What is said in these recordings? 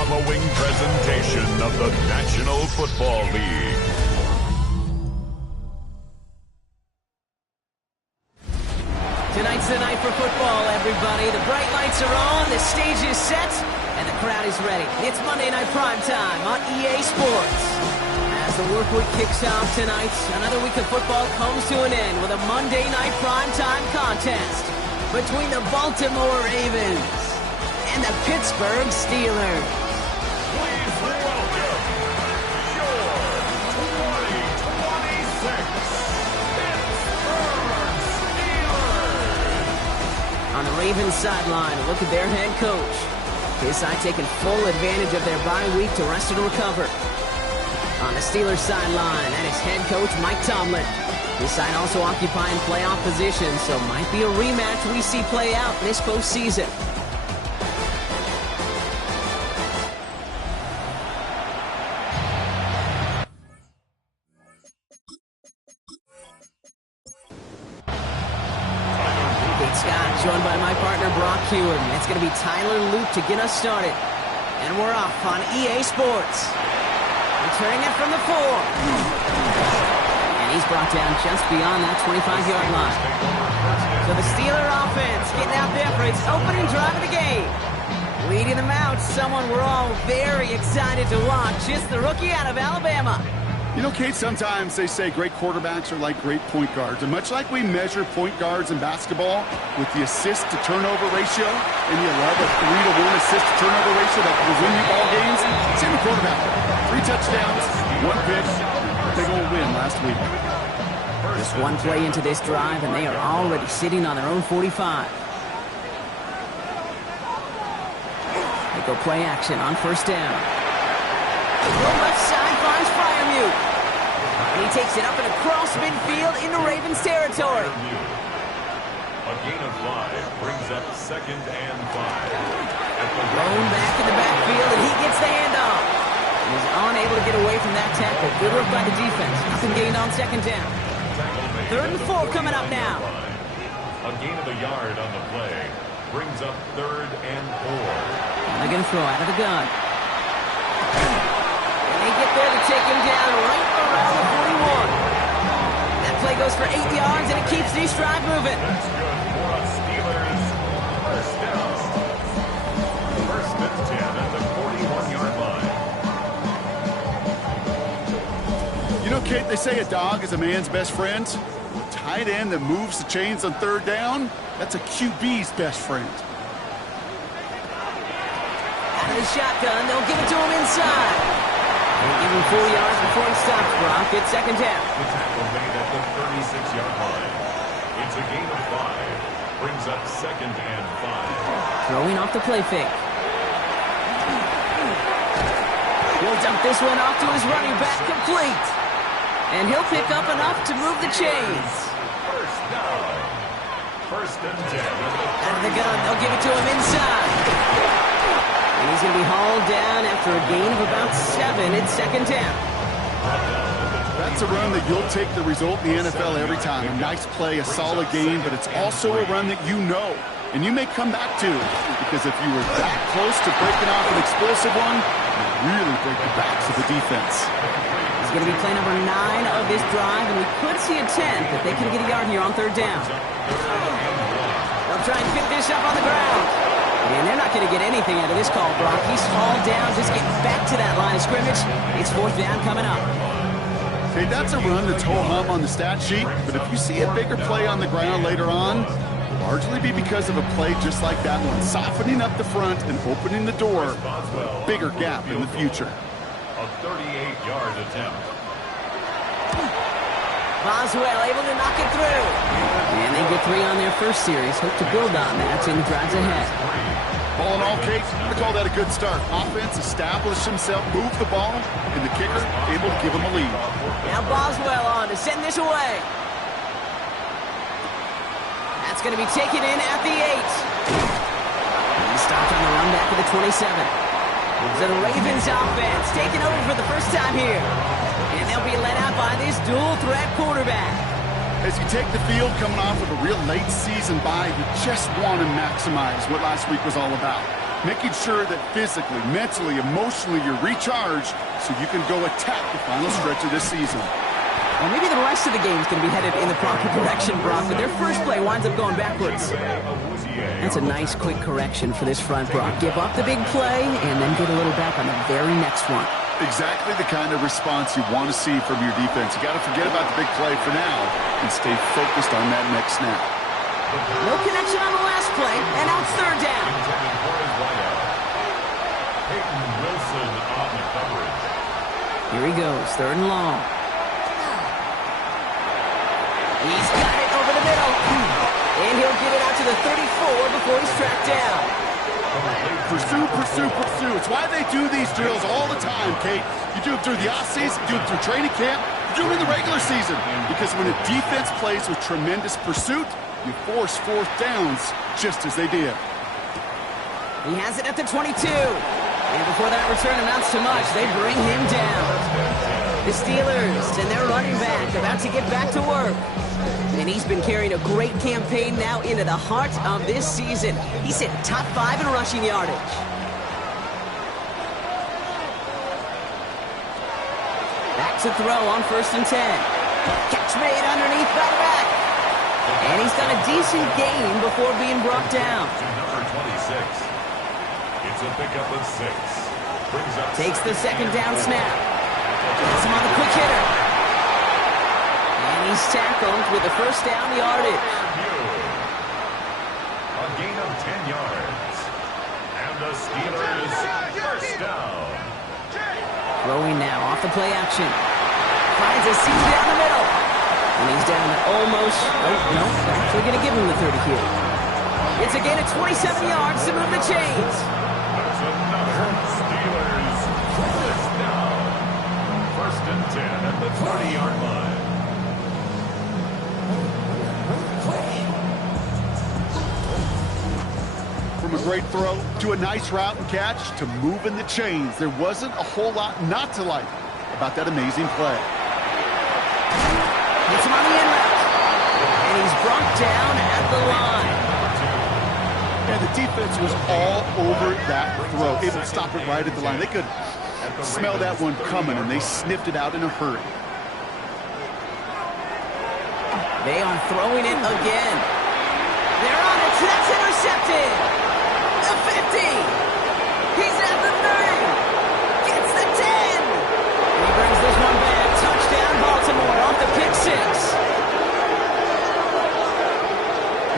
following presentation of the National Football League. Tonight's the night for football, everybody. The bright lights are on, the stage is set, and the crowd is ready. It's Monday Night Primetime on EA Sports. As the work week kicks off tonight, another week of football comes to an end with a Monday Night Primetime contest between the Baltimore Ravens and the Pittsburgh Steelers. Please welcome your 2026 Pittsburgh Steelers. On the Ravens sideline, a look at their head coach. His side taking full advantage of their bye week to rest and recover. On the Steelers sideline, that is head coach Mike Tomlin. His side also occupying playoff position, so might be a rematch we see play out this postseason. Scott, joined by my partner Brock Hewitt. It's going to be Tyler Luke to get us started. And we're off on EA Sports. Returning it from the 4. And he's brought down just beyond that 25-yard line. So the Steeler offense getting out there for its opening drive of the game. Leading them out, someone we're all very excited to watch. It's the rookie out of Alabama. You know, Kate, sometimes they say great quarterbacks are like great point guards. And much like we measure point guards in basketball with the assist-to-turnover ratio, and you love a 3-to-1 assist-to-turnover ratio that will win you ball games, same with quarterback. 3 touchdowns, 1 pick, big old win last week. Just one play into this drive, and they are already sitting on their own 45. They go play action on first down. The left side finds Freiermuth. And he takes it up and across midfield into Ravens territory. A gain of 5 brings up 2nd and 5. Thrown back in the backfield, and he gets the handoff. And he's unable to get away from that tackle. Good work by the defense. Nothing gained on 2nd down. 3rd and 4 coming up now. A gain of a yard on the play brings up 3rd and 4. And they're going to throw out of the gun. They get there to take him down right around the 41. That play goes for 8 yards, and it keeps this drive moving. That's good for us Steelers. First down. 1st and 10 at the 41-yard line. You know, Kate, they say a dog is a man's best friend. A tight end that moves the chains on 3rd down, that's a QB's best friend. Out of the shotgun, they'll give it to him inside. They'll give him 4 yards before he stops, Brock. It's 2nd down. The tackle made at the 36-yard line. It's a gain of 5. Brings up 2nd and 5. Throwing off the play fake. He'll dump this one off to his running back, complete. And he'll pick up enough to move the chains. First down. 1st and 10. Out of the gun, they'll give it to him inside. And he's going to be hauled down after a gain of about 7. It's 2nd down. That's a run that you'll take the result in the NFL every time. A nice play, a solid game, but it's also a run that you know, and you may come back to, because if you were that close to breaking off an explosive one, you really break the backs of the defense. He's going to be play number 9 of this drive, and we could see a 10 if they can get a yard here on 3rd down. They'll try and pick this up on the ground. And they're not going to get anything out of this call, Brock. He's hauled down, just getting back to that line of scrimmage. It's 4th down coming up. Okay, that's a run that's ho-hum on the stat sheet, but if you see a bigger play on the ground later on, it'll largely be because of a play just like that one, softening up the front and opening the door for a bigger gap in the future. A 38-yard attempt. Boswell able to knock it through. And they get 3 on their first series. Hope to build on that in the drives ahead. All in all, Kate, I'm going to call that a good start. Offense established himself, moved the ball, and the kicker able to give him a lead. Now Boswell on to send this away. That's going to be taken in at the 8. He stopped on the run back to the 27. So the Ravens offense taking over for the first time here. And they'll be led out by this dual-threat quarterback. As you take the field coming off of a real late season bye, you just want to maximize what last week was all about. making sure that physically, mentally, emotionally you're recharged so you can go attack the final stretch of this season. Well, maybe the rest of the game's going to be headed in the proper direction, Brock, but their first play winds up going backwards. That's a nice, quick correction for this front, Brock. Give up the big play and then get a little back on the very next one. Exactly the kind of response you want to see from your defense. You got to forget about the big play for now and stay focused on that next snap. No connection on the last play, and now it's third down. Peyton Wilson on the coverage. Here he goes, third and long. He's got it over the middle. And he'll get it out to the 34 before he's tracked down. Pursue, pursue, pursue. It's why they do these drills all the time, Kate. You do it through the offseason, you do it through training camp, you do it in the regular season. Because when a defense plays with tremendous pursuit, you force fourth downs just as they did. He has it at the 22. And before that return amounts to much, they bring him down. The Steelers and their running back about to get back to work. And he's been carrying a great campaign now into the heart of this season. He's hit top 5 in rushing yardage. Back to throw on 1st and 10. Catch made underneath by the back. And he's done a decent gain before being brought down. Number 26. It's a pickup of 6. Brings up Takes the second down snap. Gets him on the quick hitter. And he's tackled with the first down yardage. A gain of 10 yards. And the Steelers first down. Throwing now off the play action. Finds a seam down the middle. And he's down to almost, no, actually going to give him the 30 here. It's a gain of 27 yards to move the chains. That's another Steelers first down. 1st and 10 at the 20-yard line. From a great throw to a nice route and catch to moving the chains, there wasn't a whole lot not to like about that amazing play. Gets him on the end route. And he's brought down at the line. Yeah, the defense was all over that throw, able to stop it right at the line. They could smell that one coming, and they sniffed it out in a hurry. They are throwing it again. They're on it. That's intercepted. The 50. He's at the 30. Gets the 10. And he brings this one back. Touchdown, Baltimore off the pick 6.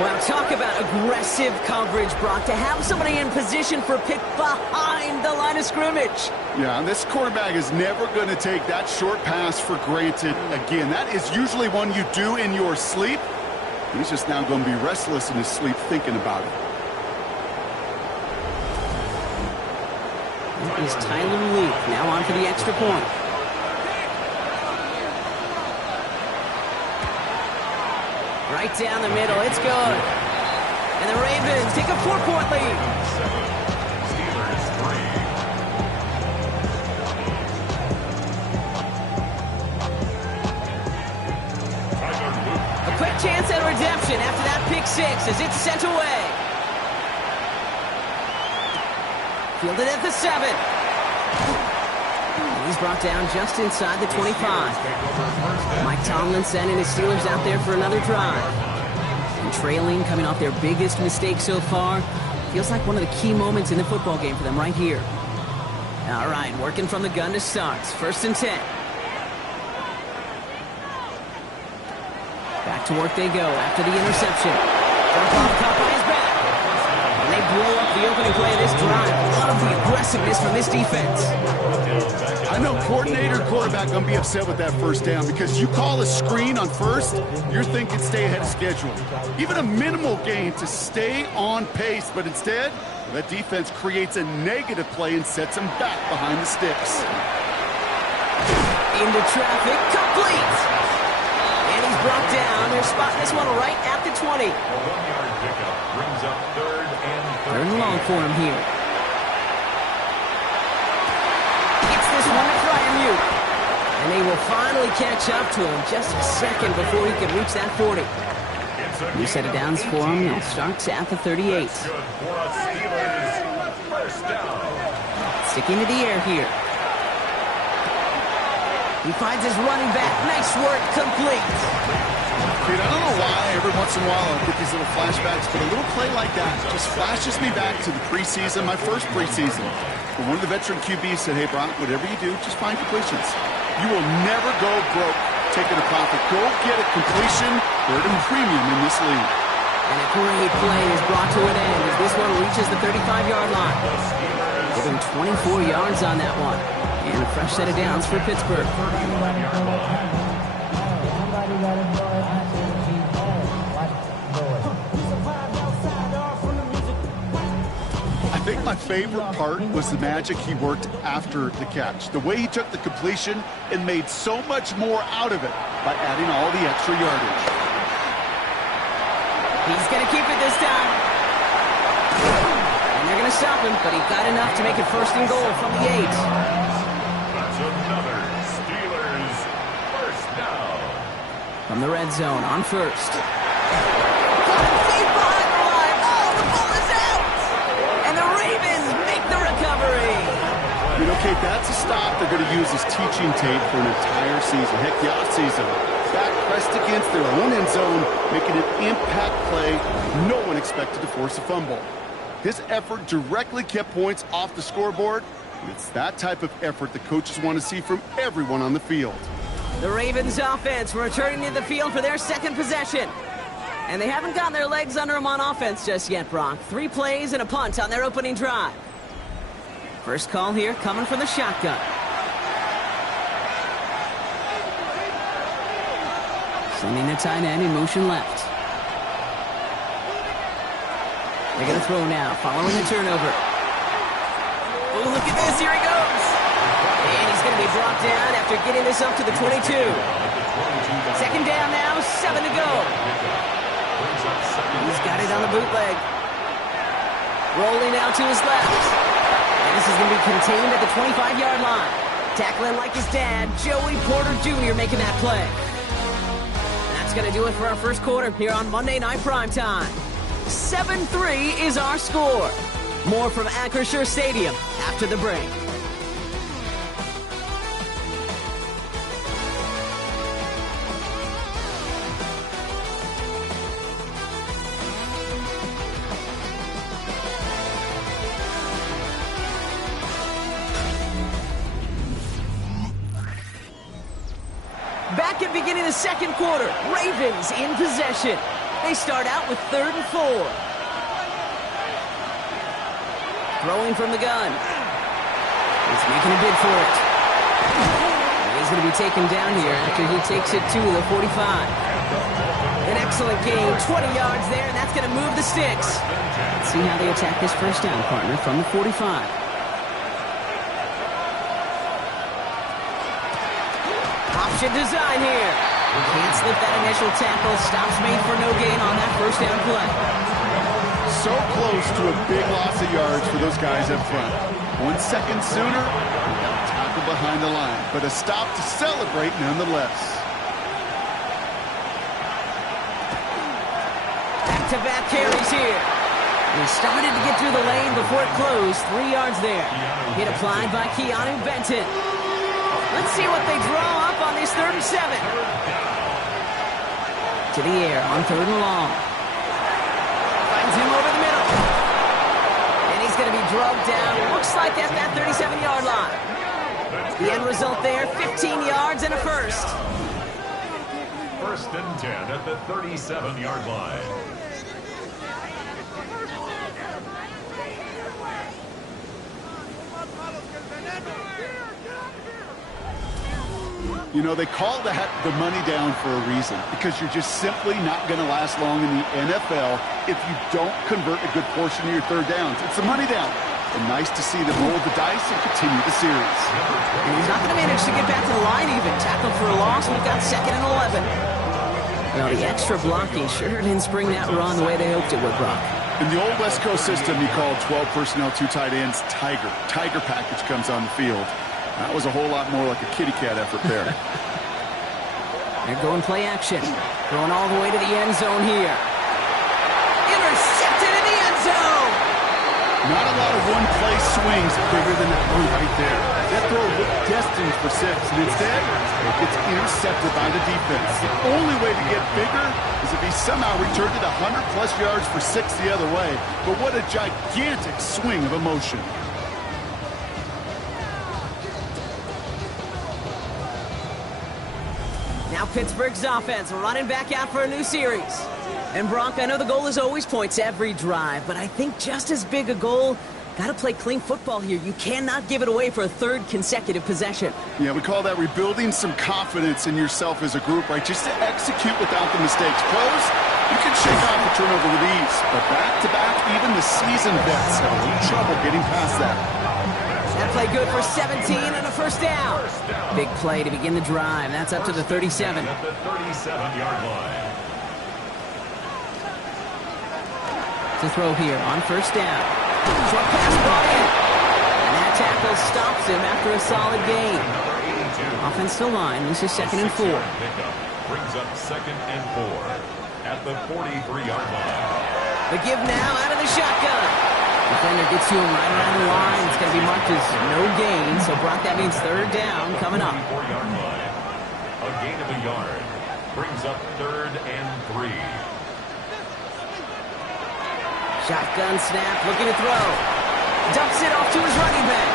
Well, talk about aggressive coverage, Brock. To have somebody in position for a pick behind the line of scrimmage. Yeah, and this quarterback is never going to take that short pass for granted again. That is usually one you do in your sleep. He's just now going to be restless in his sleep thinking about it. That is Tyler Luke now on for the extra point. Right down the middle, it's good. And the Ravens take a 4-point lead. Steelers 3. A quick chance at redemption after that pick 6 as it's sent away. Fielded at the 7. He's brought down just inside the 25. Mike Tomlin sending his Steelers out there for another drive. And trailing, coming off their biggest mistake so far. Feels like one of the key moments in the football game for them right here. All right, working from the gun to start. 1st and 10. Back to work they go after the interception. Dump off caught by his back. And they blow up the opening play of this drive. Love the aggressiveness from this defense. I know coordinator and quarterback going to be upset with that first down because you call a screen on first, you're thinking stay ahead of schedule. Even a minimal gain to stay on pace, but instead, that defense creates a negative play and sets them back behind the sticks. Into traffic, complete. And he's brought down. They're spotting this one right at the 20. A 1-yard pickup brings up 3rd and 13. 3rd and long for him here. This one to Fryermuth. And they will finally catch up to him just a second before he can reach that 40. New set of downs for him. He'll start at the 38. Good for a Steelers First down. Sticking to the air here. He finds his running back. Nice work, complete. Dude, I don't know why every once in a while I'll get these little flashbacks, but a little play like that just flashes me back to the preseason, my first preseason. When one of the veteran QBs said, hey, Brock, whatever you do, just find completions. You will never go broke taking a profit. Go get a completion. They're at a premium in this league. And a great play is brought to an end as this one reaches the 35-yard line. Give him 24 yards on that one. And a fresh set of downs for Pittsburgh. I think my favorite part was the magic he worked after the catch. The way he took the completion and made so much more out of it by adding all the extra yardage. He's going to keep it this time. And they're going to stop him, but he got enough to make it first and goal from the 8. That's another Steelers first down. From the red zone on first. Caught him deep behind the line. Oh, the ball is out! And the Ravens make the recovery. You know, Kate, that's a stop they're going to use as teaching tape for an entire season. Heck, the offseason. Back pressed against their own end zone, making an impact play. No one expected to force a fumble. His effort directly kept points off the scoreboard. And it's that type of effort the coaches want to see from everyone on the field. The Ravens offense returning to the field for their second possession. And they haven't gotten their legs under them on offense just yet, Brock. 3 plays and a punt on their opening drive. First call here coming from the shotgun. Sending the tight end in motion left. They're going to throw now, following the turnover. Oh, look at this. Here he goes. And he's going to be brought down after getting this up to the 22. Second down now, 7 to go. He's got it on the bootleg. Rolling out to his left. And this is going to be contained at the 25-yard line. Tackling like his dad, Joey Porter Jr. making that play. That's going to do it for our first quarter here on Monday Night Primetime. 7-3 is our score. More from Acrisure Stadium after the break. Back at beginning of the second quarter, Ravens in possession. They start out with 3rd and 4. Throwing from the gun. He's making a bid for it. He's going to be taken down here after he takes it to the 45. An excellent gain, 20 yards there, and that's going to move the sticks. Let's see how they attack this first down, partner, from the 45. Option design here. Can't slip that initial tackle. Stops made for no gain on that first down play. So close to a big loss of yards for those guys up front. 1 second sooner, they'll tackle behind the line. But a stop to celebrate nonetheless. Back-to-back carries here. He started to get through the lane before it closed. 3 yards there. Hit applied by Keanu Benton. Let's see what they draw up on this 3rd and 7. To the air on 3rd and long. Finds him over the middle. And he's going to be drugged down. Looks like at that 37-yard line. The end result there, 15 yards and a first. 1st and 10 at the 37-yard line. You know, they call that the money down for a reason, because you're just simply not going to last long in the NFL if you don't convert a good portion of your 3rd downs. It's the money down. And nice to see them roll the dice and continue the series. And he's not going to manage to get back to the line even. Tackled for a loss. We've got 2nd and 11. Now, the extra blocking sure didn't spring that run the way they hoped it would, Brock. In the old West Coast system, you called 12 personnel, 2 tight ends, Tiger. Tiger package comes on the field. That was a whole lot more like a kitty cat effort there. They're going play action. Going all the way to the end zone here. Intercepted in the end zone. Not a lot of one-play swings bigger than that one right there. That throw looked destined for 6, and instead, it gets intercepted by the defense. The only way to get bigger is if he somehow returned it 100-plus yards for 6 the other way. But what a gigantic swing of emotion. Now Pittsburgh's offense running back out for a new series. And Brock, I know the goal is always points every drive, but I think just as big a goal, got to play clean football here. You cannot give it away for a 3rd consecutive possession. Yeah, we call that rebuilding some confidence in yourself as a group, right? Just to execute without the mistakes. Pros, you can shake off a turnover with ease, but back-to-back, even the seasoned vets have a little trouble getting past that. That play good for 17 and a first down. Big play to begin the drive. That's up to the 37. At the 37-yard line. To throw here on first down. Short pass brought in. And that tackle stops him after a solid gain. Offensive line, this is 2nd and 4. Brings up 2nd and 4 at the 43-yard line. The give now out of the shotgun. Defender gets to him right around the line. It's going to be marked as no gain. So Brock, that means 3rd down coming up. 44-yard line. A gain of a yard. Brings up 3rd and 3. Shotgun snap, looking to throw. Dumps it off to his running back.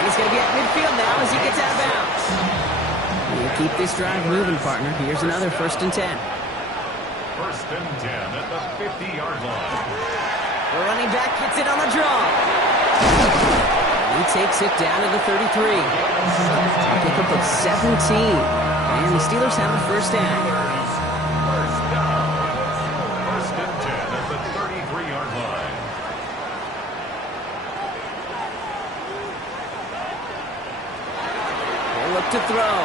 And he's going to be at midfield now as he gets out of bounds. You keep this drive moving, partner. Here's another 1st and 10. 1st and 10 at the 50-yard line. The running back gets it on the draw. He takes it down to the 33. Pickup of 17. And the Steelers have a first down. First down. 1st and 10 at the 33-yard line. They look to throw.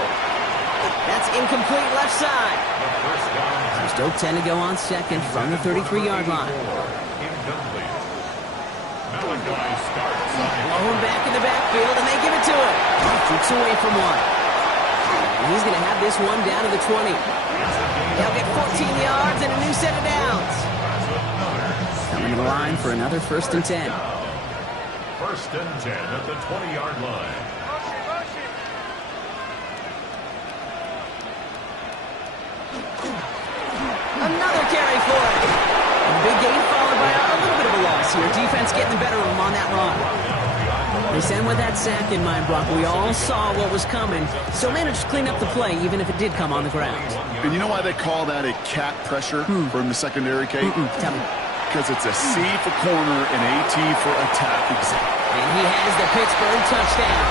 That's incomplete left side. There's still 10 to go on 2nd from the 33-yard line. Incomplete. Malachi starts on Blow him back in the backfield, and they give it to him. Keeps away from one. And he's going to have this one down to the 20. They'll get 14 yards and a new set of downs. Coming to the line for another 1st and 10. 1st and 10 at the 20-yard line. Another carry for it. A big gain followed by a little bit of a loss here. Defense getting the better of them on that run. They send with that sack in mind, Brock. We all saw what was coming, so managed to clean up the play, even if it did come on the ground. And you know why they call that a cat pressure from the secondary, Kate? Tell me. Because it's a C for corner and a T for attack. And he has the Pittsburgh touchdown.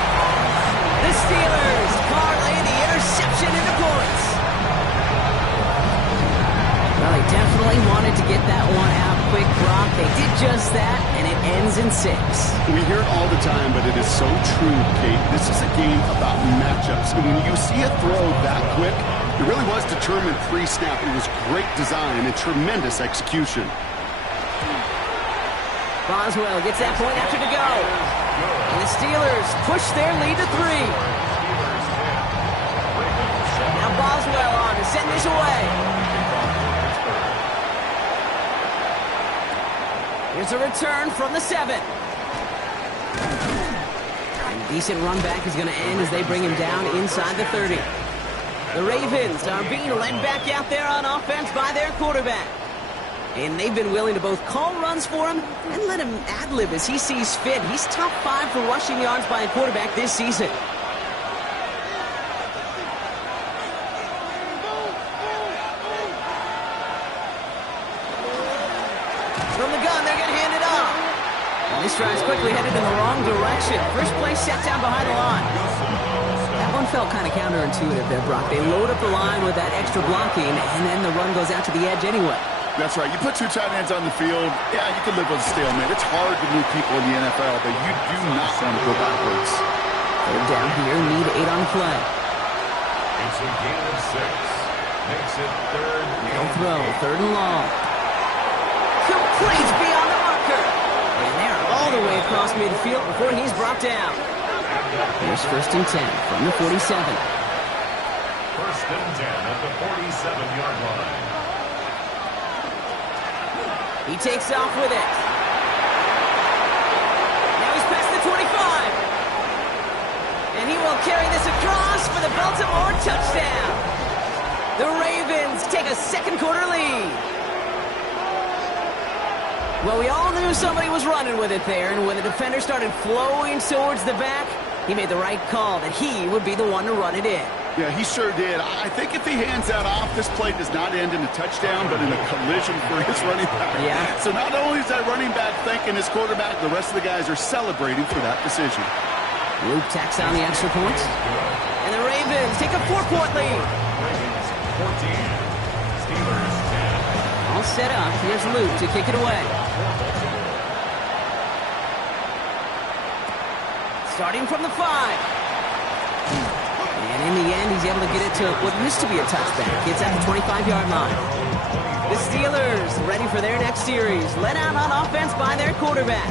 The Steelers parlay the interception into points. Well, they definitely wanted to get that one out quick, Brock. They did just that, and it ends in 6. We hear it all the time, but it is so true, Kate. This is a game about matchups. And when you see a throw that quick, it really was determined pre-snap. It was great design and tremendous execution. Boswell gets that point after to go. And the Steelers push their lead to 3. Now Boswell on to send this away. Here's a return from the 7. And a decent run back is going to end as they bring him down inside the 30. The Ravens are being led back out there on offense by their quarterback. And they've been willing to both call runs for him and let him ad-lib as he sees fit. He's top 5 for rushing yards by a quarterback this season. From the gun, they're going to hand it off. And this drive's quickly headed in the wrong direction. First play set down behind the line. That one felt kind of counterintuitive there, Brock. They load up the line with that extra blocking, and then the run goes out to the edge anyway. That's right. You put 2 tight ends on the field, yeah, you can live with a stalemate. It's hard to move people in the NFL, but you do not want to go backwards. They're down here, need 8 on play. It's a gain of 6. Makes it 3rd. They'll throw, 3rd and long. Complete beyond the marker. And they're all the way across midfield before he's brought down. Here's 1st and 10 from the 47. 1st and 10 at the 47-yard line. He takes off with it. past the 25. And he will carry this across for the Baltimore touchdown. The Ravens take a second quarter lead. Well, we all knew somebody was running with it there, and when the defender started flowing towards the back, he made the right call that he would be the one to run it in. Yeah, he sure did. I think if he hands that off, this play does not end in a touchdown, but in a collision for his running back. Yeah. So not only is that running back thanking his quarterback, the rest of the guys are celebrating for that decision. Luke tacks on the extra point. And the Ravens take a 4-point lead. Ravens 14, Steelers 10. All set up. Here's Luke to kick it away. Starting from the 5. And in the end, he's able to get it to what used to be a touchback. It's at the 25-yard line. The Steelers ready for their next series. Led out on offense by their quarterback.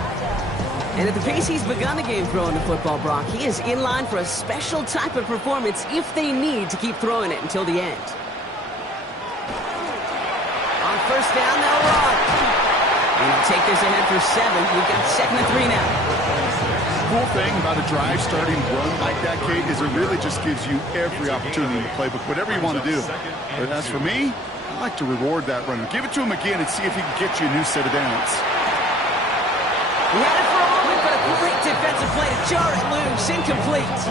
And at the pace he's begun the game throwing the football, Brock, he is in line for a special type of performance if they need to keep throwing it until the end. On first down, they'll run. And he'll take this ahead for 7. We've got 2nd and 3 now. Cool thing about a drive starting run like that, Kate, is it really just gives you every opportunity in the playbook, whatever you want to do. But as for me, I like to reward that runner. Give it to him again and see if he can get you a new set of downs. He had it for a moment, but a great defensive play to jar it loose, incomplete.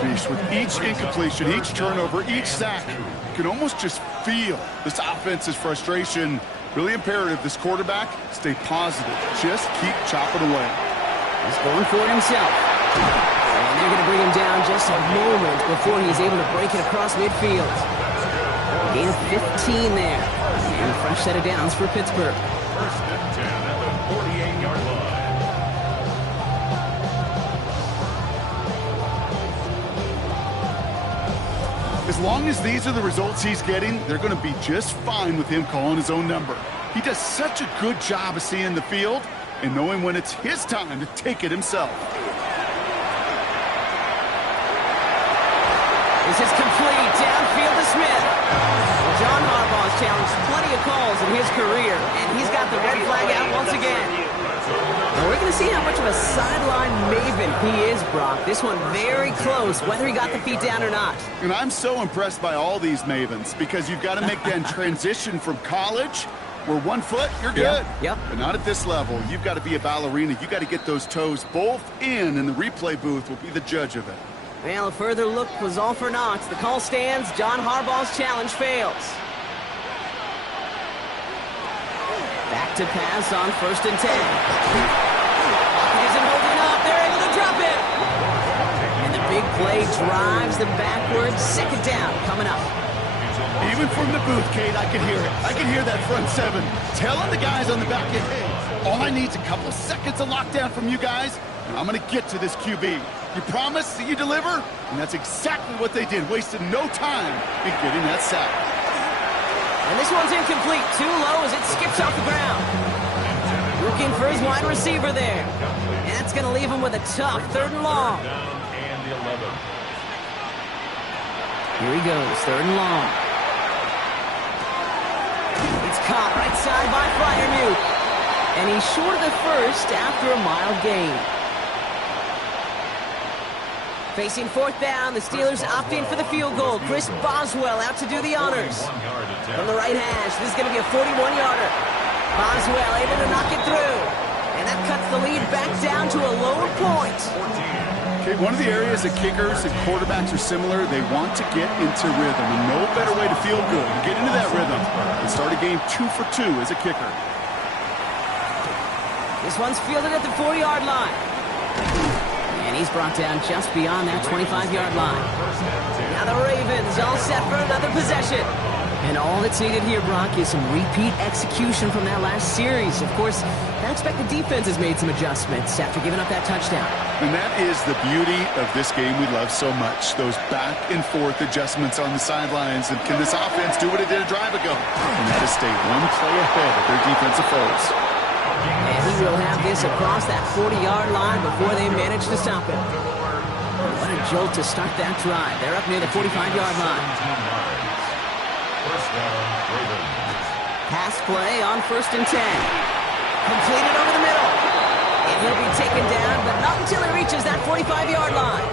Beast, with each incompletion, each turnover, each sack, you can almost just feel this offense's frustration. Really imperative, this quarterback, stay positive. Just keep chopping away. He's going for it himself. And they're going to bring him down just a moment before he's able to break it across midfield. Gain of 15 there. And a fresh set of downs for Pittsburgh. First and 10 at the 48-yard line. As long as these are the results he's getting, they're going to be just fine with him calling his own number. He does such a good job of seeing the field and knowing when it's his time to take it himself. This is complete. Downfield to Smith. Well, John Harbaugh's challenged plenty of calls in his career, and he's got the red flag out once again. Now we're going to see how much of a sideline maven he is, Brock. This one very close, whether he got the feet down or not. And I'm so impressed by all these mavens because you've got to make that transition from college where 1 foot, you're good. Yep. But not at this level. You've got to be a ballerina. You've got to get those toes both in, and the replay booth will be the judge of it. Well, a further look was all for naught. The call stands. John Harbaugh's challenge fails. Back to pass on first and 10. Isn't holding up. They're able to drop it. And the big play drives them backwards. Second down coming up. Even from the booth, Kate, I can hear it. I can hear that front 7 telling the guys on the back end, hey, all I need is a couple seconds of lockdown from you guys, and I'm going to get to this QB. You promise that you deliver? And that's exactly what they did. Wasted no time in getting that sack. And this one's incomplete. Too low as it skips off the ground. Looking for his wide receiver there. And that's going to leave him with a tough 3rd and long. And the 11. Here he goes, 3rd and long. It's caught right side by Freiermuth. And he's short of the first after a mild gain. Facing 4th down, the Steelers opting for the field goal. Chris Boswell out to do the honors. From the right hash, this is going to be a 41-yarder. Boswell able to knock it through. And that cuts the lead back down to a lower point. Okay, one of the areas that kickers and quarterbacks are similar, they want to get into rhythm. And no better way to feel good and get into that rhythm than start a game 2 for 2 as a kicker. This one's fielded at the 40-yard line. And he's brought down just beyond that 25-yard line. Now the Ravens all set for another possession. And all that's needed here, Brock, is some repeat execution from that last series. Of course, I expect the defense has made some adjustments after giving up that touchdown. And that is the beauty of this game we love so much. Those back and forth adjustments on the sidelines. And can this offense do what it did a drive ago? And that is stay one play ahead of their defensive foes. And he will have this across that 40-yard line before they manage to stop it. What a jolt to start that drive. They're up near the 45-yard line. First down, Ravens. Pass play on 1st and 10. Completed over the middle. He'll be taken down, but not until he reaches that 45-yard line.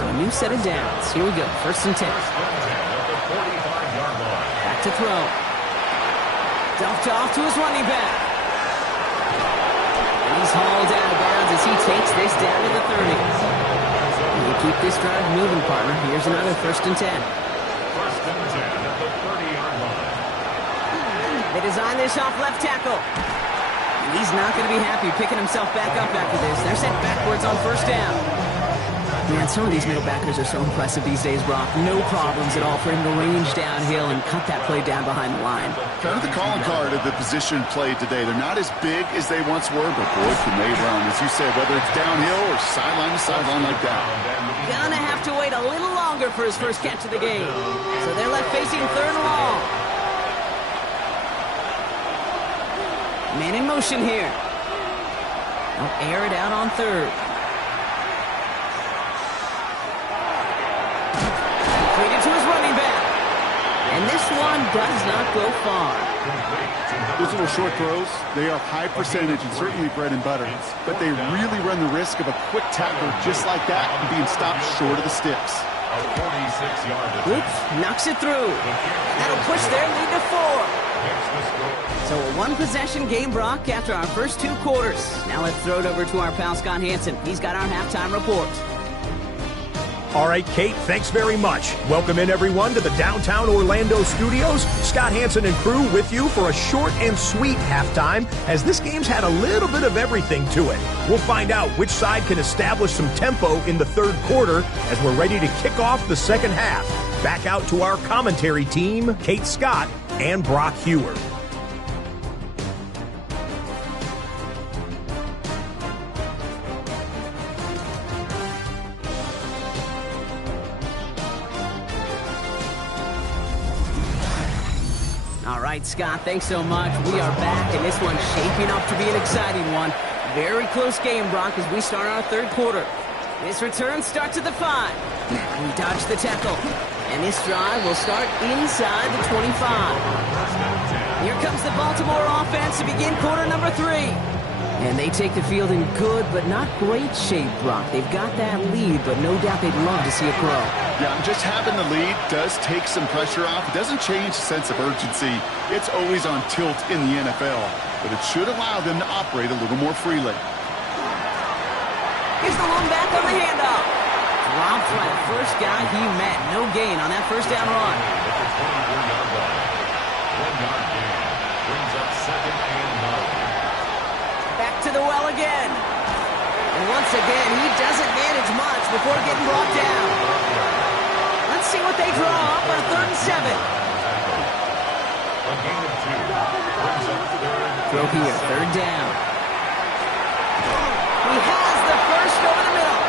So a new set of downs. Here we go. First and 10. Back to throw. Dumped off to his running back. And he's hauled out of bounds as he takes this down to the 30. You keep this drive moving, partner. Here's another first and 10. First and 10 at the 30-yard line. They design this off left tackle. And he's not going to be happy picking himself back up after this. They're sent backwards on first down. Man, some of these middle backers are so impressive these days, Brock. No problems at all for him to range downhill and cut that play down behind the line. Kind of the calling card of the position played today. They're not as big as they once were, but boy, can they run. As you said, whether it's downhill or sideline to sideline like that. Gonna have to wait a little longer for his first catch of the game. So they're left facing third and long. Man in motion here. They'll air it out on third. Completed to his running back. And this one does not go far. Those little short throws, they are high percentage and certainly bread and butter. But they really run the risk of a quick tackle just like that and being stopped short of the sticks. A 46-yard Oops, knocks it through. That'll push their lead to 4. So a one-possession game, Brock, after our first 2 quarters. Now let's throw it over to our pal Scott Hansen. He's got our halftime report. All right, Kate, thanks very much. Welcome in, everyone, to the downtown Orlando studios. Scott Hansen and crew with you for a short and sweet halftime, as this game's had a little bit of everything to it. We'll find out which side can establish some tempo in the third quarter as we're ready to kick off the second half. Back out to our commentary team, Kate Scott and Brock Hewer. All right, Scott, thanks so much. We are back, and this one's shaping up to be an exciting one. Very close game, Brock, as we start our third quarter. This return starts at the 5. We dodge the tackle. And this drive will start inside the 25. Here comes the Baltimore offense to begin quarter number 3. And they take the field in good but not great shape, Brock. They've got that lead, but no doubt they'd love to see it grow. Yeah, just having the lead does take some pressure off. It doesn't change the sense of urgency. It's always on tilt in the NFL, but it should allow them to operate a little more freely. Here's the lone back on the handoff. Dropped by the first guy he met. No gain on that first down run. Back to the well again. And once again, he doesn't manage much before getting brought down. Let's see what they draw up on 3rd and 7. Throw here, 3rd down. He has the first over the middle.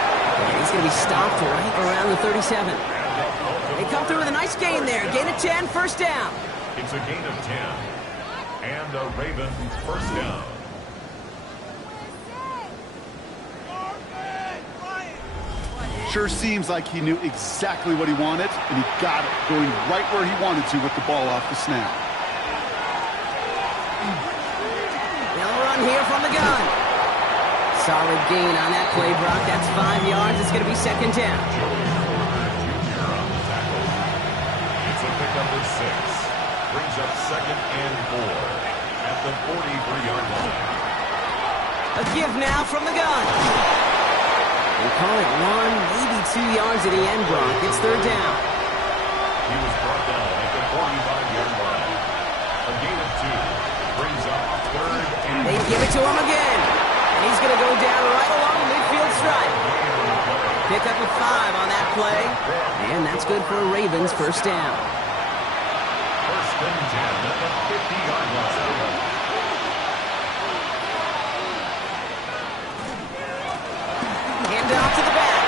And he's going to be stopped right around the 37. They come through with a nice gain there. Gain of 10, first down. It's a gain of 10. And a Raven first down. Sure seems like he knew exactly what he wanted, and he got it, going right where he wanted to with the ball off the snap. They'll run here from the gun. Solid gain on that play, Brock. That's 5 yards. It's going to be second down. It's a pickup of 6. Brings up second and 4 at the 43-yard line. A give now from the gun. We'll call it 1, maybe 2 yards at the end, Brock. It's 3rd down. He was brought down at the 45-yard line. A gain of 2 brings up 3rd and They give it to him again. And he's going to go down right along the midfield stripe. Pick up a 5 on that play. And that's good for a Ravens first down. First and 10 at the 50-yard line. Hand off to the back.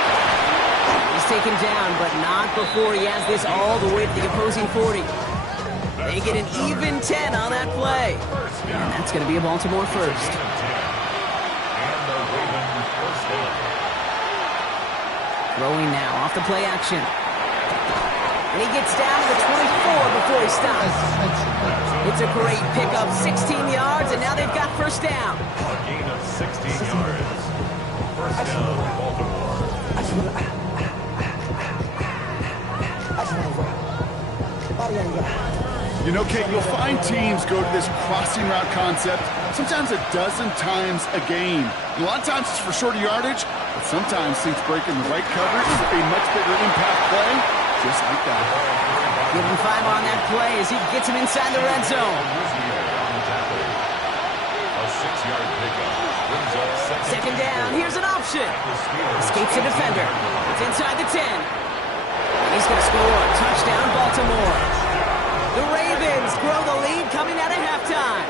He's taken down, but not before he has this all the way to the opposing 40. They get an even 10 on that play. And that's going to be a Baltimore first. Throwing now off the play action. And he gets down to the 24 before he stops. It's a great pickup, 16 yards, and now they've got first down. A gain of 16 yards. First down, Baltimore. You know, Kate, you'll find teams go to this crossing route concept sometimes a dozen times a game. And a lot of times it's for shorter yardage, but sometimes things break in the right coverage, a much bigger impact play, just like that. Give him 5 on that play as he gets him inside the red zone. A 6-yard pickup brings up Second down, here's an option. Escapes the defender. It's inside the 10. And he's going to score. Touchdown, Baltimore. The Ravens grow the lead coming out of halftime.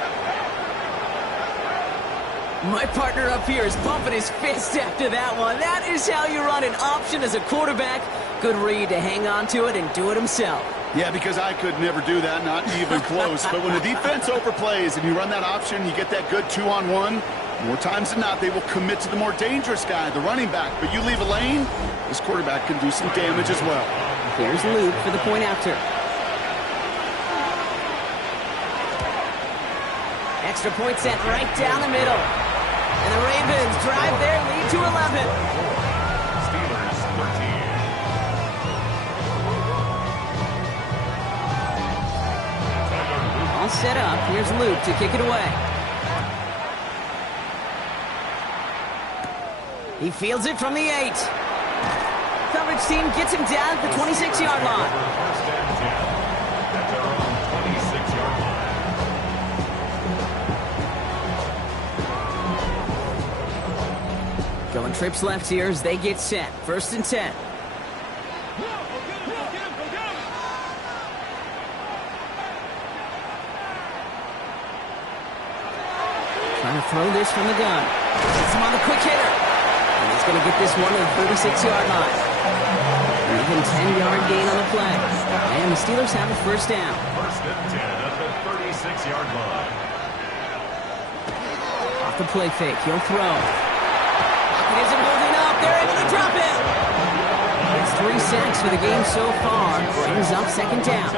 My partner up here is bumping his fist after that one. That is how you run an option as a quarterback. Good read to hang on to it and do it himself. Yeah, because I could never do that, not even close. But when the defense overplays and you run that option, you get that good 2-on-1, more times than not, they will commit to the more dangerous guy, the running back. But you leave a lane, this quarterback can do some damage as well. Here's Luke for the point after. Extra point sent right down the middle. And the Ravens drive their lead to 11. Steelers 13. All set up. Here's Luke to kick it away. He fields it from the 8. Coverage team gets him down at the 26-yard line. First and 10 at their own 26-yard line. Going trips left here as they get set. First and 10. Trying to throw this from the gun. Gets him on the quick hitter. And he's going to get this one to the 36-yard line. Even 10-yard gain on the play. And the Steelers have a first down. First and 10 at the 36-yard line. Off the play fake. He'll throw. Pocket isn't holding up. They're able to drop it. It's 3 sacks for the game so far. Brings up second down.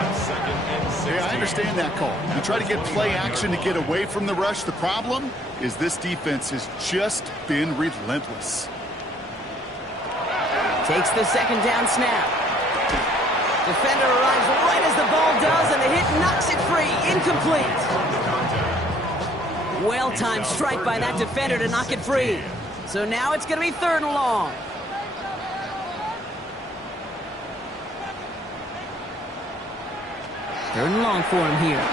Yeah, I understand that call. You try to get play action to get away from the rush. The problem is this defense has just been relentless. Takes the second down snap. Defender arrives right as the ball does, and the hit knocks it free. Incomplete. Well-timed strike by that defender to knock it free. So now it's going to be 3rd and long. Third and long for him here.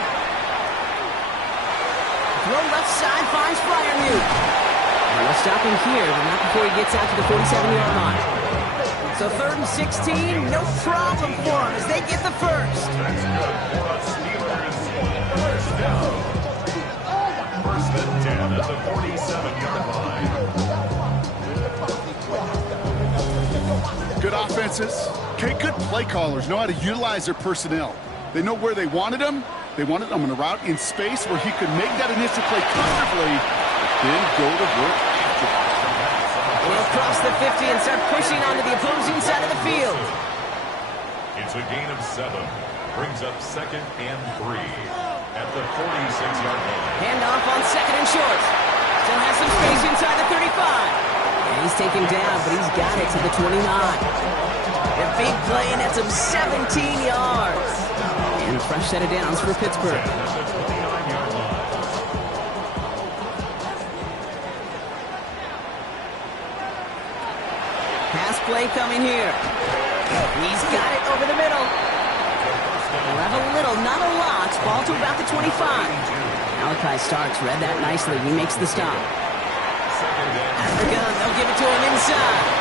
Throw left side finds Fryermuth. And we'll stop him here, but not before he gets out to the 47-yard line. So 3rd and 16, no problem for him as they get the first. That's good for the Steelers. First down. First and 10 at the 47-yard line. Good offenses. Okay, good play callers know how to utilize their personnel. They know where they wanted him. They wanted him on a route in space where he could make that initial play comfortably, then go to work after. He'll cross the 50 and start pushing onto the opposing side of the field. It's a gain of 7. Brings up 2nd and 3 at the 46-yard line. Handoff on 2nd and short. Still has some space inside the 35. And he's taken down, but he's got it to the 29. A big play and that's him 17 yards. And a fresh set of downs for Pittsburgh. At the 29-yard line. Pass play coming here. He's got it over the middle. He'll have a little, not a lot. Ball to about the 25. Malachi Starks read that nicely. He makes the stop. After gun, they'll give it to him inside.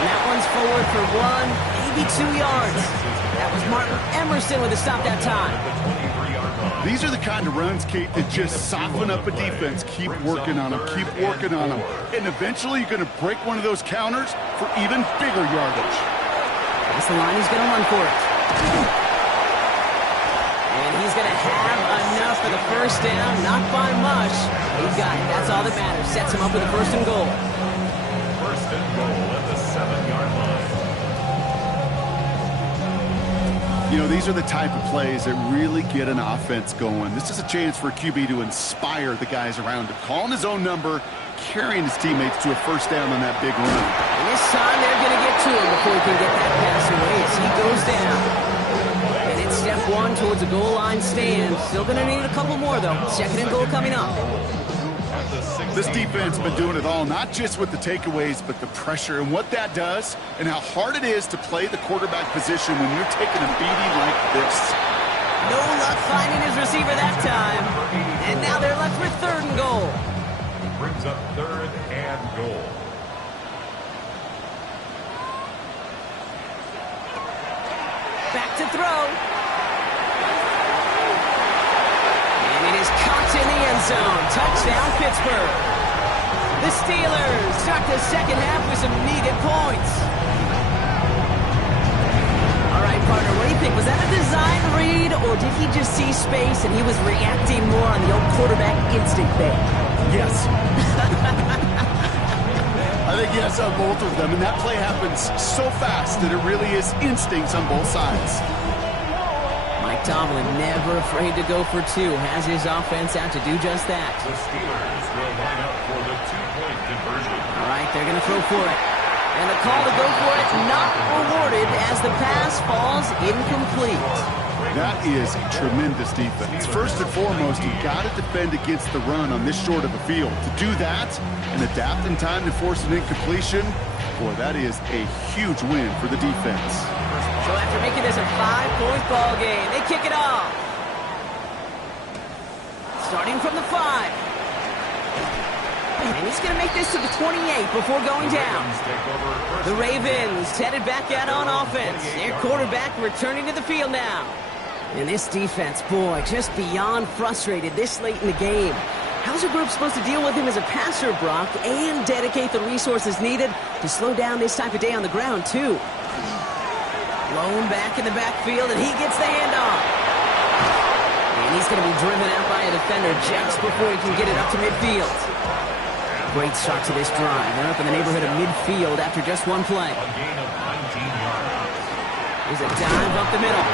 And that one's forward for 1, maybe 2 yards. That was Martin Emerson with a stop that time. These are the kind of runs, Kate, that just soften up a defense. Keep working on them, keep working on them. And eventually you're going to break one of those counters for even bigger yardage. That's the line he's going to run for it. And he's going to have enough for the first down. Not by much. He's got it. That's all that matters. Sets him up with a 1st and goal. First and goal at the 7-yard line. You know, these are the type of plays that really get an offense going. This is a chance for a QB to inspire the guys around him. Calling his own number, carrying his teammates to a first down on that big run. And this time they're going to get to him before he can get that pass away as he goes down. And it's step one towards a goal line stand. Still going to need a couple more, though. Second and goal coming up. This defense has been doing it all, not just with the takeaways, but the pressure and what that does and how hard it is to play the quarterback position when you're taking a beating like this. No luck finding his receiver that time. And now they're left with third and goal. Brings up third and goal. Back to throw. And it is caught in the end zone. Touchdown, Pittsburgh. The Steelers start the second half with some needed points. All right, partner, what do you think? Was that a design read, or did he just see space and he was reacting more on the old quarterback instinct there? Yes. I think yes on both of them, and that play happens so fast that it really is instincts on both sides. Mike Tomlin, never afraid to go for two, has his offense out to do just that. The Steelers will line up for the two-point conversion. All right, they're going to throw for it. And the call to go for it not rewarded as the pass falls incomplete. That is a tremendous defense. First and foremost, you've got to defend against the run on this short of a field. To do that and adapt in time to force an incompletion, boy, that is a huge win for the defense. So after making this a 5-point ball game, they kick it off. Starting from the 5. And he's going to make this to the 28 before going down. The Ravens headed back out on offense. Their quarterback returning to the field now. And this defense, boy, just beyond frustrated this late in the game. How's a group supposed to deal with him as a passer, Brock, and dedicate the resources needed to slow down this type of day on the ground, too? Lone back in the backfield, and he gets the handoff. And he's going to be driven out by a defender just before he can get it up to midfield. Great start to this drive. They're up in the neighborhood of midfield after just one play. A gain of 19 yards. Here's a dive up the middle.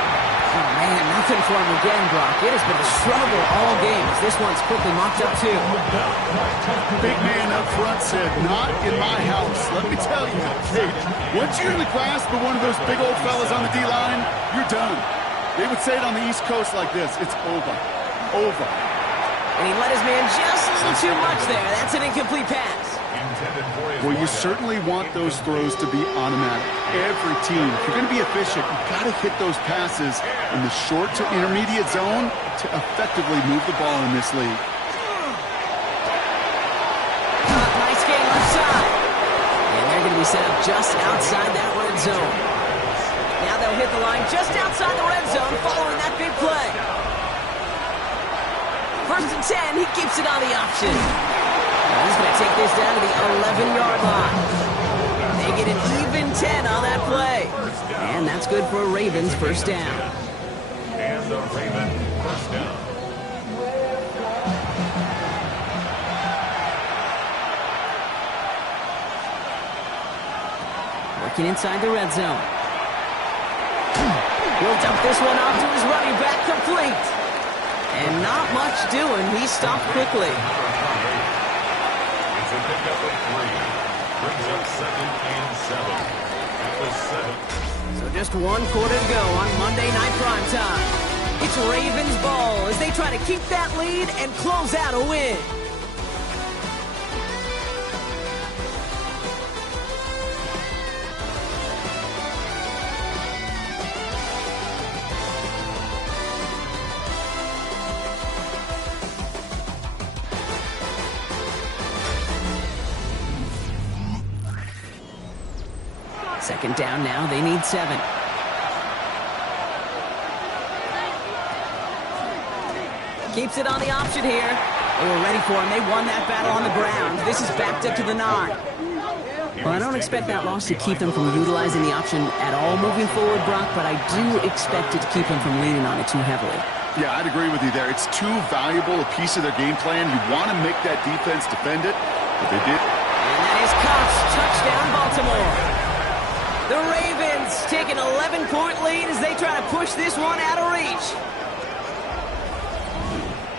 Oh, man, nothing for him again, Brock. It has been a struggle all game as this one's quickly mocked up, too. Big man up front said, not in my house. Let me tell you, hey, once you're in the grasp of one of those big old fellas on the D-line, you're done. They would say it on the East Coast like this, it's over. Over. And he let his man just a little too much there. That's an incomplete pass. Well, you certainly want those throws to be automatic. Every team, if you're going to be efficient, you've got to hit those passes in the short to intermediate zone to effectively move the ball in this league. Nice game left side. And they're going to be set up just outside that red zone. Now they'll hit the line just outside the red zone following that big play. First and 10, he keeps it on the option. He's going to take this down to the 11-yard line. They get an even 10 on that play. And that's good for a Ravens first down. And the Ravens first down. Working inside the red zone. He'll dump this one off to his running back, complete. And not much doing. He stopped quickly. It's a pickup of 3. Brings up second and 7. At the 7. So just one quarter to go on Monday Night Primetime. It's Ravens ball as they try to keep that lead and close out a win. Second down now, they need 7. Keeps it on the option here. They were ready for him. They won that battle on the ground. This is backed up to the 9. Well, I don't expect that loss to keep them from utilizing the option at all moving forward, Brock, but I do expect it to keep them from leaning on it too heavily. Yeah, I'd agree with you there. It's too valuable a piece of their game plan. You want to make that defense defend it, but they did. And that is Cox. Touchdown, Baltimore. The Ravens take an 11-point lead as they try to push push this one out of reach.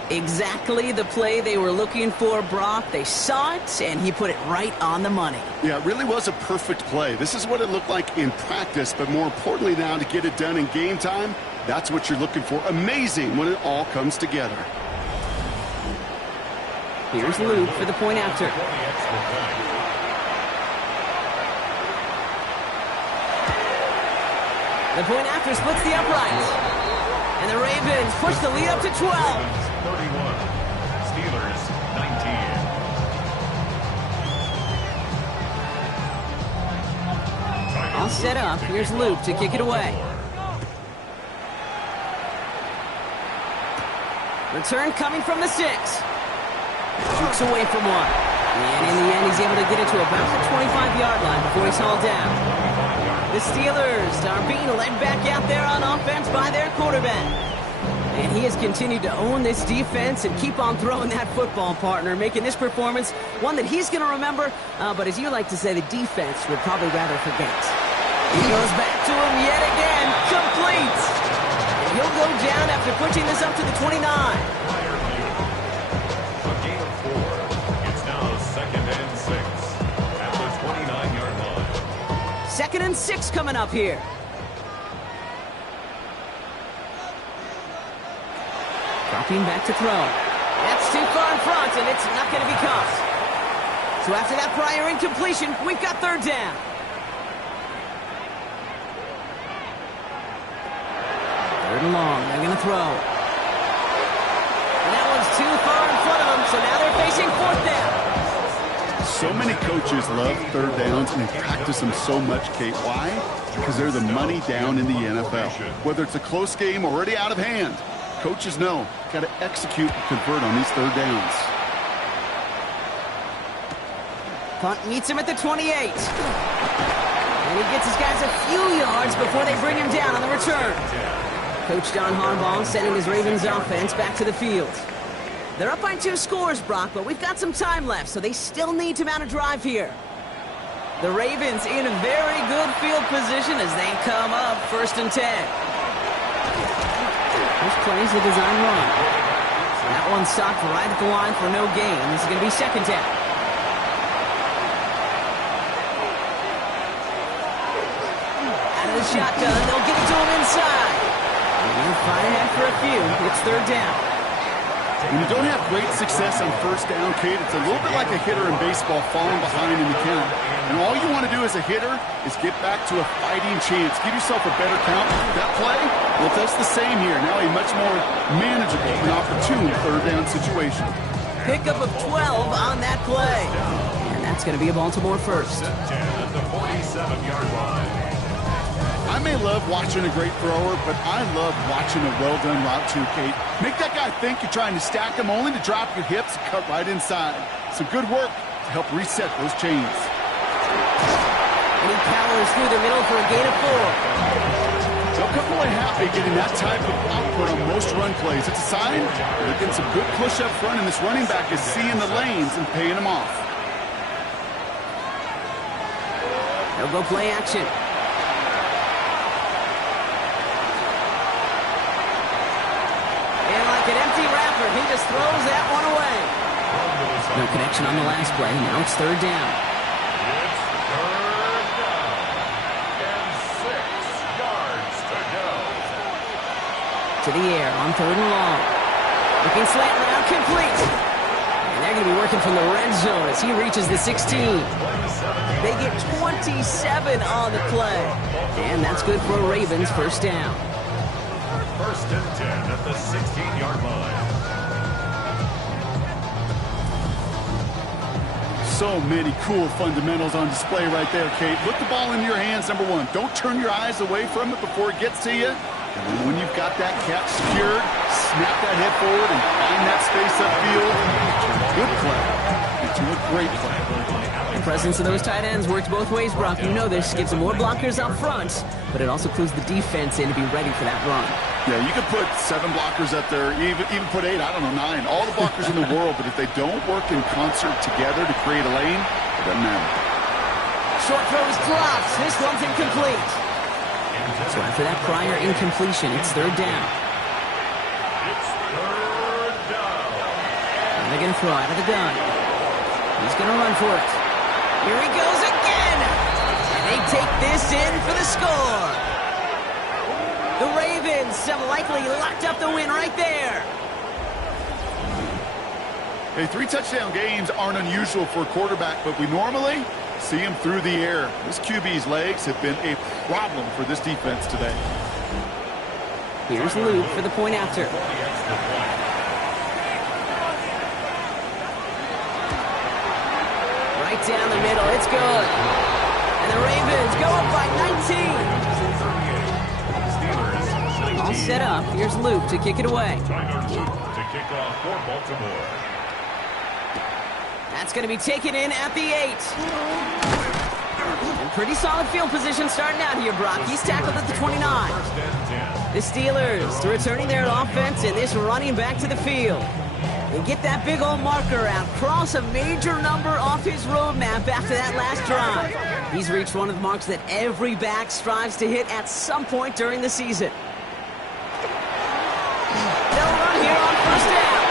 Exactly the play they were looking for, Brock. They saw it, and he put it right on the money. Yeah, it really was a perfect play. This is what it looked like in practice, but more importantly now to get it done in game time, that's what you're looking for. Amazing when it all comes together. Here's Luke for the point after. The point after splits the upright. And the Ravens push the lead up to 12. 31. Steelers 19. All set up. Here's Luke to kick it away. Return coming from the 6. Jukes away from one. And in the end, he's able to get it to about the 25-yard line before he's hauled down. The Steelers are being led back out there on offense by their quarterback. And he has continued to own this defense and keep on throwing that football, partner, making this performance one that he's going to remember. But as you like to say, the defense would probably rather forget. He goes back to him yet again. Complete. And he'll go down after pushing this up to the 29. A gain of 4. It's now 2nd and 6 at the 29-yard line. 2nd and 6 coming up here. Dropping back to throw. That's too far in front, and it's not going to be caught. So after that prior incompletion, we've got 3rd down. Third and long. They're going to throw. And that one's too far in front of them, so now they're facing 4th down. So many coaches love 3rd downs, and they practice them so much, Kate. Why? Because they're the money down in the NFL. Whether it's a close game or already out of hand, coaches know, got to execute and convert on these 3rd downs. Punt meets him at the 28. And he gets his guys a few yards before they bring him down on the return. Coach John Harbaugh sending his Ravens offense back to the field. They're up by 2 scores, Brock, but we've got some time left, so they still need to mount a drive here. The Ravens in a very good field position as they come up 1st and 10. This plays the design run. That one stopped right at the line for no gain. This is going to be 2nd down. Out of the shotgun, they'll get it to him inside. They'll fight ahead for a few. It's 3rd down. When you don't have great success on 1st down, Kate, it's a little bit like a hitter in baseball falling behind in the count. And all you want to do as a hitter is get back to a fighting chance. Give yourself a better count. That play, well, that's the same here. Now a much more manageable and opportune 3rd down situation. Pickup of 12 on that play. And that's going to be a Baltimore first. 10 at the 47-yard line. I may love watching a great thrower, but I love watching a well-done route too, Kate. Make that guy think you're trying to stack him only to drop your hips and cut right inside. Some good work to help reset those chains. And he powers through the middle for a gain of 4. They'll come away happy getting that type of output on most run plays. It's a sign they're getting some good push up front, and this running back is seeing the lanes and paying them off. They'll go play action. And like an empty wrapper, he just throws that one away. No connection on the last play. Now it's 3rd down. It's 3rd down. And 6 yards to go. To the air on 3rd and long. Looking slant route, complete. And they're going to be working from the red zone as he reaches the 16. They get 27 on the play. And that's good for a Ravens 1st down. 1st and 10 at the 16-yard line. So many cool fundamentals on display right there, Kate. Put the ball in your hands, number 1. Don't turn your eyes away from it before it gets to you. And then when you've got that catch secured, snap that head forward and find that space upfield. Good play. Into a great play. The presence of those tight ends works both ways, Brock. You know this. Gives them more blockers up front, but it also clues the defense in to be ready for that run. Yeah, you could put 7 blockers up there, even put 8, I don't know, 9. All the blockers in the world, but if they don't work in concert together to create a lane, it doesn't matter. Short throw is dropped. This one's incomplete. So after that prior incompletion, it's third down. It's third down. And they're going to throw out of the gun. He's going to run for it. Here he goes again. And they take this in for the score. The Ravens have likely locked up the win right there. Hey, 3 touchdown games aren't unusual for a quarterback, but we normally see him through the air. This QB's legs have been a problem for this defense today. Here's Luke for the point after. Right down the middle. It's good. And the Ravens go up by 19. All set up. Here's Luke to kick it away. Tyler Luke to kick off for Baltimore. That's going to be taken in at the 8. And pretty solid field position starting out here, Brock. He's tackled at the 29. The Steelers returning their offense and this running back to the field. They get that big old marker out, cross a major number off his roadmap after that last drive. He's reached one of the marks that every back strives to hit at some point during the season. They'll run here on first down.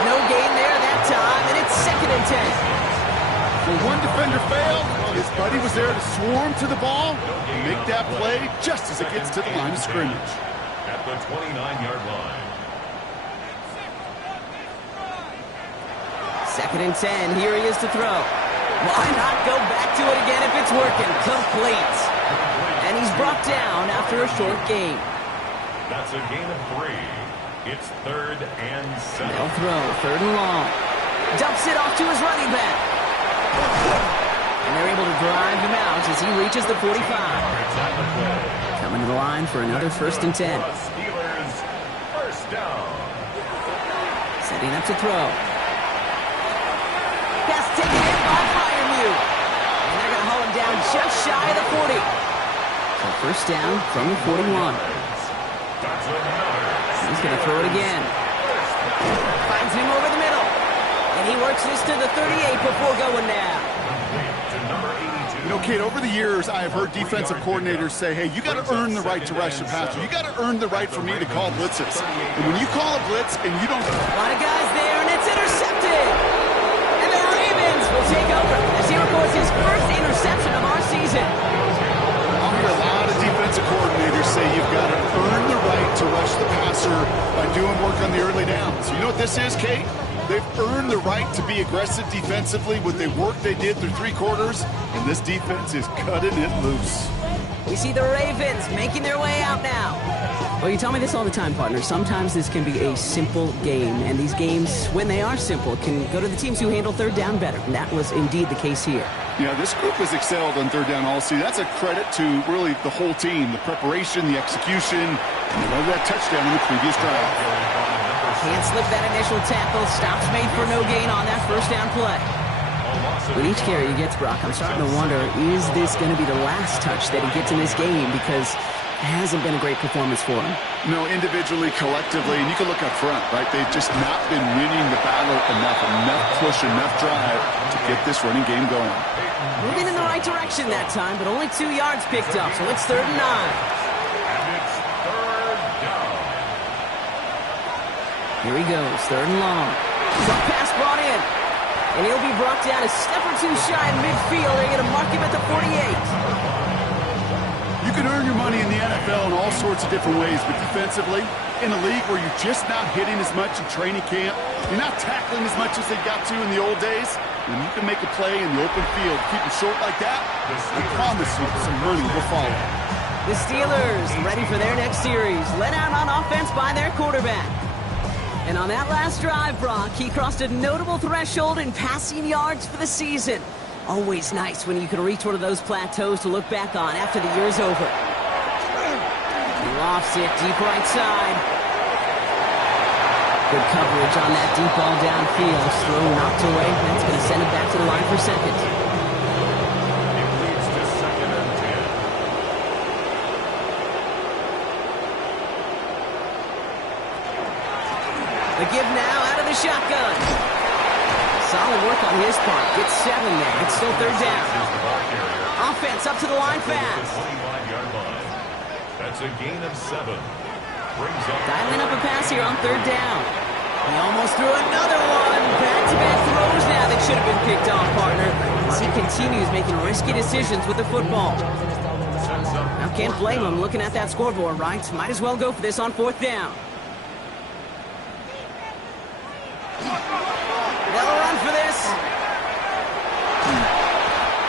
No gain there that time, and it's 2nd and 10. When one defender failed, his buddy was there to swarm to the ball and make that play just as it gets to the line of scrimmage. At the 29-yard line. 2nd and 10. Here he is to throw. Why not go back to it again if it's working? Complete. And he's brought down after a short gain. That's a gain of 3. It's 3rd and 7. They'll throw 3rd and long. Dumps it off to his running back. And they're able to drive him out as he reaches the 45. Coming to the line for another 1st and 10. Steelers first down. Setting up to throw. Pass taken in by Firemute. And they're going to haul him down just shy of the 40. So first down from the 41. He's going to throw it again. Finds him over the middle. And he works this to the 38 before going down. You know, Kate, over the years, I have heard defensive coordinators say, hey, you got to earn the right to rush the passer. You got to earn the right for me to call blitzes. And when you call a blitz and you don't... A lot of guys there, and it's intercepted. And the Ravens will take over as he records his first interception of our season. I'll hear a lot of defensive coordinators say you've got to earn the right to rush the passer by doing work on the early downs. You know what this is, Kate? They've earned the right to be aggressive defensively with the work they did through 3 quarters, and this defense is cutting it loose. We see the Ravens making their way out now. Well, you tell me this all the time, partner. Sometimes this can be a simple game, and these games, when they are simple, can go to the teams who handle 3rd down better, and that was indeed the case here. Yeah, this group has excelled on 3rd down all season. That's a credit to really the whole team, the preparation, the execution, and that touchdown in the previous drive. Can't slip that initial tackle. Stops made for no gain on that first down play. With each carry he gets, Brock, I'm starting to wonder, is this going to be the last touch that he gets in this game? Because it hasn't been a great performance for him. No, individually, collectively, and you can look up front, right? They've just not been winning the battle enough push, enough drive to get this running game going. Moving in the right direction that time, but only 2 yards picked up, so it's 3rd and 9. Here he goes, 3rd and long. Drop pass brought in. And he'll be brought down a step or 2 shy in midfield. They're going to mark him at the 48. You can earn your money in the NFL in all sorts of different ways, but defensively, in a league where you're just not hitting as much in training camp, you're not tackling as much as they got to in the old days, and you can make a play in the open field, keep it short like that, I promise you some money will follow. The Steelers ready for their next series, led out on offense by their quarterback. And on that last drive, Brock, he crossed a notable threshold in passing yards for the season. Always nice when you can reach one of those plateaus to look back on after the year's over. He lofts it deep right side. Good coverage on that deep ball downfield. Throw knocked away. That's going to send it back to the line for 2nd. It leads to 2nd and 10. The give now out of the shotgun. Solid work on his part. Gets 7 there. It's still 3rd down. Offense up to the line fast. That's a gain of 7. Brings up Dialing up a pass here on 3rd down. He almost threw another one. Back-to-back throws now that should have been picked off, partner. As he continues making risky decisions with the football. Now, can't blame him looking at that scoreboard, right? Might as well go for this on 4th down. They'll run for this.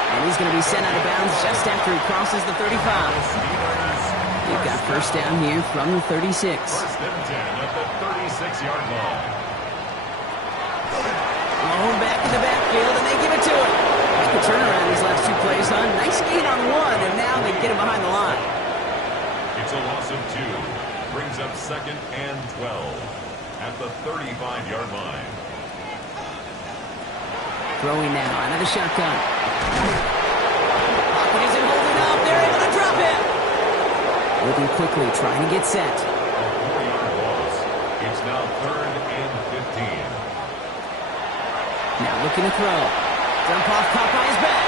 And he's going to be sent out of bounds just after he crosses the 35. They've got 1st down here from the 36. 1st and 10 at the 36-yard line. Blown back in the backfield, and they give it to him. Make a turnaround these last 2 plays, huh? Nice gain on 1, and now they get him behind the line. It's a loss of 2. Brings up 2nd and 12 at the 35-yard line. Throwing now out of the shotgun. Pocket isn't holding up. They're able to drop him. Moving quickly, trying to get set. A 4-yard loss. It's now 3rd and 15. Now looking to throw. Dump off caught by his back.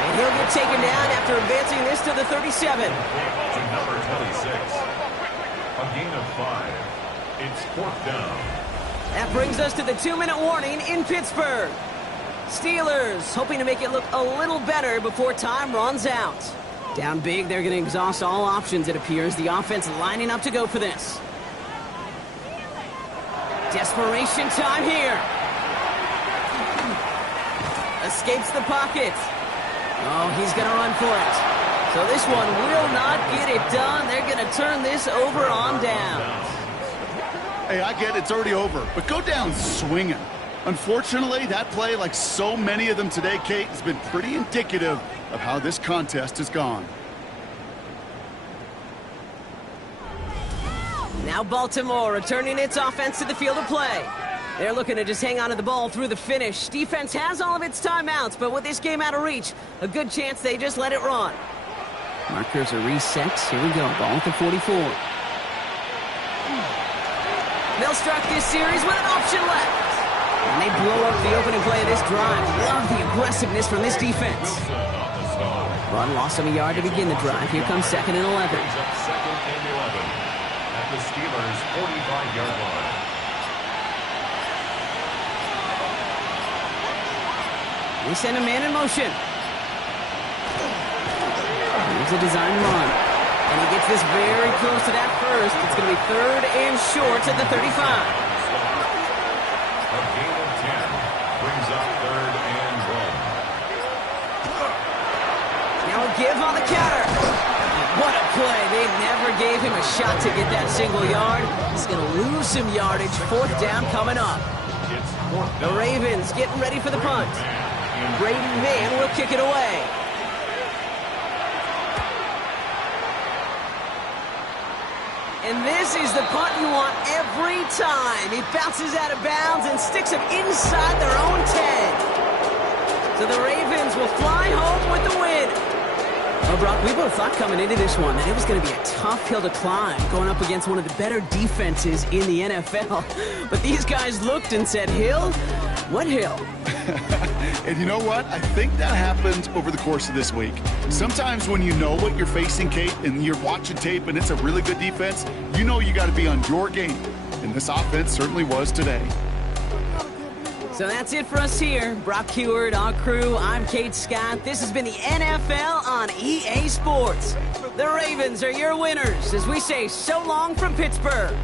And he'll get taken down after advancing this to the 37. To number 26. A gain of 5. It's 4th down. That brings us to the 2-minute warning in Pittsburgh. Steelers hoping to make it look a little better before time runs out. Down big, they're going to exhaust all options, it appears. The offense lining up to go for this. Desperation time here. Escapes the pocket. Oh, he's going to run for it. So this one will not get it done. They're going to turn this over on down. Hey, I get it's already over, but go down swinging. Unfortunately, that play, like so many of them today, Kate, has been pretty indicative of how this contest has gone. Now Baltimore returning its offense to the field of play. They're looking to just hang on to the ball through the finish. Defense has all of its timeouts, but with this game out of reach, a good chance they just let it run. Markers are reset. Here we go. Ball at the 44. They'll start this series with an option left. And they blow up the opening play of this drive. Love the aggressiveness from this defense. Run lost him a yard to begin the drive. Here comes 2nd and 11. Brings up 2nd and 11 at the Steelers' 45-yard line. They send a man in motion. Here's a design run. And he gets this very close to that first. It's going to be 3rd and short at the 35. A gain of 10 brings up 3rd and 1. Now a give on the counter. What a play. They never gave him a shot to get that single yard. He's going to lose some yardage. 4th down coming up. It's 4th The down. Ravens getting ready for the punt. Brady Mann will kick it away. And this is the punt you want every time. It bounces out of bounds and sticks them inside their own 10. So the Ravens will fly home with the win. Well, Brock, we both thought coming into this one that it was going to be a tough hill to climb, going up against one of the better defenses in the NFL. But these guys looked and said, Hill? What hill? And you know what? I think that happens over the course of this week. Sometimes when you know what you're facing, Kate, and you're watching tape and it's a really good defense, you know you got to be on your game. And this offense certainly was today. So that's it for us here. Brock Heward, our crew, I'm Kate Scott. This has been the NFL on EA Sports. The Ravens are your winners as we say so long from Pittsburgh.